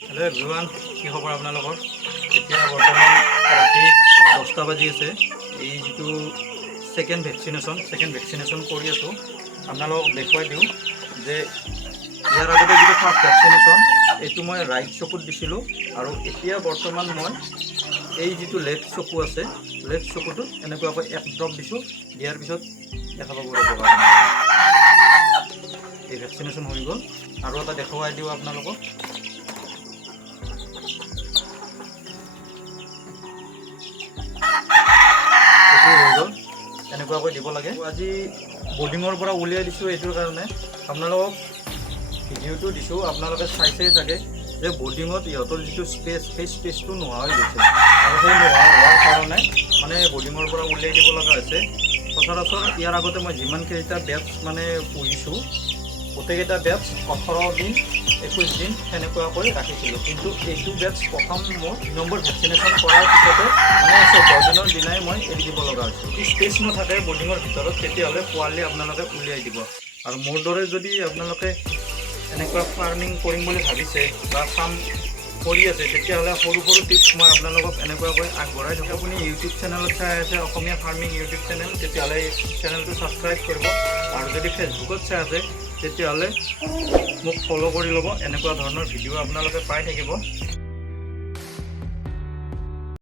hello everyone कि खबर आपनालोকৰ এতিয়া বৰ্তমান ৰাতি 10টা বাজি আছে এই যেটো সেকেন্ড ভ্যাকসিনেশন কৰি আছো আপোনালোকক দেখুৱাই দিও যে ইয়াৰ আগতে যেটো ফাৰ্স্ট ভ্যাকসিনেশন এটো মই ৰাইট চকুত দিছিলো আৰু এতিয়া বৰ্তমান মই এই যেটো লেফট চকু আছে লেফট চকুটো এনেকুৱাকৈ এক ড্ৰপ দিছো দিয়াৰ পিছত দেখা পাব ৰব এই ভ্যাকসিনেশন হৈ গ'ল আৰু এটা দেখুৱাই দিও আপোনালোকক এনেকুৱাকৈ দিব লাগে আজি বোৰ্ডিঙৰ পৰা উলিয়াই দিছো এইটোৰ কাৰণে আপোনালোকক ভিডিওটো দিছো আপোনালোকে চাইছেই থাকে যে বোৰ্ডিঙত ইহঁতৰ যেটো স্পেচ সেই স্পেচটো নোহোৱা হৈ গৈছে আৰু সেই নোহোৱা হোৱাৰ কাৰণে মানে বোৰ্ডিঙৰ পৰা উলিয়াই দিব লগা হৈছে সচৰাচৰ ইয়াৰ আগতে মই যিমান কেইটা বেটছ মানে পুহিছো গোটেইকেইটা বেটছ 18 দিন 21 দিন সেনেকুৱাকৈ ৰাখিছিলোঁ কিন্তু এইটো বেটছ প্ৰথম মোৰ নম্বৰ ভ্যাকসিনেশন কৰাৰ পিছতে মানে 14 দিনৰ দিনাই মই এৰি দিব লগা হৈছিল স্পেচ নথাকে বোৰ্ডিঙৰ ভিতৰত তেতিয়াহ'লে পোৱালি আপোনালোকে উলিয়াই দিব আৰু মোৰ দৰে যদি আপোনালোকে এনেকুৱা ফাৰ্মিং কৰিম বুলি ভাবিছে বা ফাৰ্ম কৰি আছে তেতিয়াহ'লে সৰু সৰু টিপছ মই আপোনালোকক এনেকুৱাকৈ আগবঢ়াই থাকোঁ আপুনি ইউটিউব চেনেলত চাই আছে অসমীয়া ফাৰ্মিং ইউটিউব চেনেল তেতিয়াহ'লে চেনেলটো ছাবস্ক্ৰাইব কৰিব আৰু যদি ফেচবুকত চাই আছে তেতিয়াহ'লে মোক ফলো কৰি ল'ব এনেকুৱা ধৰণৰ ভিডিও আপোনালোকে পাই থাকিব